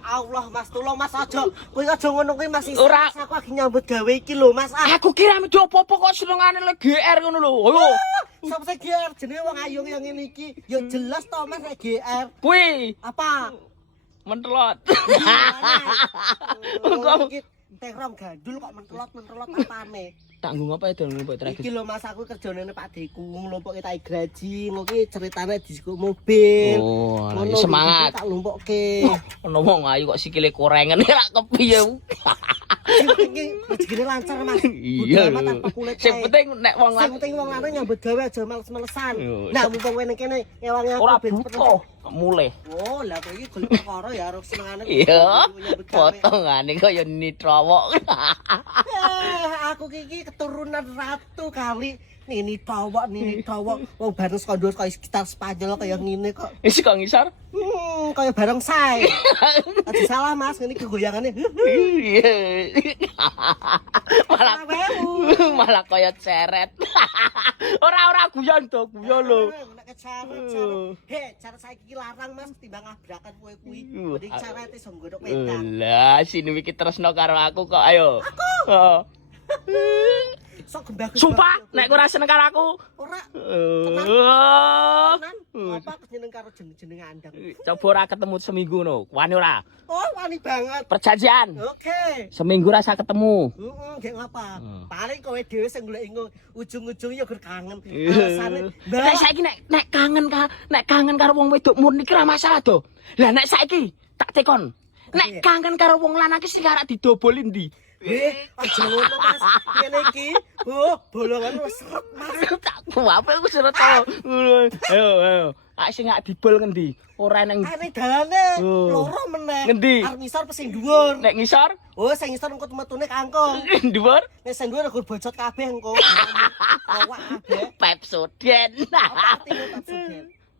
Allah Mas, tolong Mas aja. Kowe aja ngono kuwi Mas. Ora. Aku lagi nyambut gawe iki lho Mas. Aku kira metu apa-apa kok senengane le GR ngono lho. Ayo. Sapa sing GR jenenge wong ayu yang ngene iki. Ya jelas to Mas nek GR. Kuwi Apa? mentelot. Kok terong gandul kok mentelot apane? Tanggung apa itu ngumpul terakhir? Iki lho Mas aku kerjane nek Pak Deku nglumpukke tak graji, ngono ki ceritane diskuk mobil. Oh, Ngono, semangat. tak lumpukke. Ono wong ayu kok sikile korengan ora kepiye. Iki rezekine lancar Mas. Iya. Bodo amat tanpa kulit Sing kae. penting nek wong Sing penting wong lanang nyambut gawe aja males-malesan. Nah, mumpung kowe ning kene ewange aku ora ben butuh mulai. Oh, lah kowe iki golek perkara ya harus senengane. Iya. Potongane kaya nitrowok. Aku iki keturunan ratu kali. Nini tawak. Wong bareng skondor kaya gitar Spanyol kaya ngene kok. Wis kok ngisor? Kaya bareng sae. Aja salah Mas, ngene goyangane. Iya. Malah Awemu. malah kaya ceret. Ora guyon to, guyon lho. Nek cara. Cara saiki iki larang Mas timbang abrakan kowe kuwi. Mending carane iso nggodhok wedang. Lah, sini iki tresno karo aku kok. Ayo. Aku. Heeh. Sok gembak. Sumpah, nek ora seneng karo aku. Ora. Oh. Tenan. Apa keseneng karo jeneng andang. Coba ora ketemu seminggu no. Wani ora? Oh, wani banget. Perjanjian. Oke. Seminggu rasa ketemu. Gak ngapa. Paling kowe dhewe sing golek ujung-ujung ya gur kangen. Iya. Alasane Nek saiki nek kangen karo wong wedok murni ki ora masalah to. Lah nek saiki tak tekon. Nek kangen karo wong lanang ki sing arek didoboli ndi? aja ngono Mas. Ngene iki, bolongan wis seret Mas. Tak apa aku seret to. Ayo. Ak sing gak dibol ngendi? Ora nang Ane dalane loro meneh. Ngendi? Arep ngisor pe sing dhuwur. nek ngisor Oh, sing ngisor engko metune kangkung. dhuwur Nek sing dhuwur gur bocot kabeh engko. Awak kabeh. Pepsodent. Apa artine Pak Sugeng?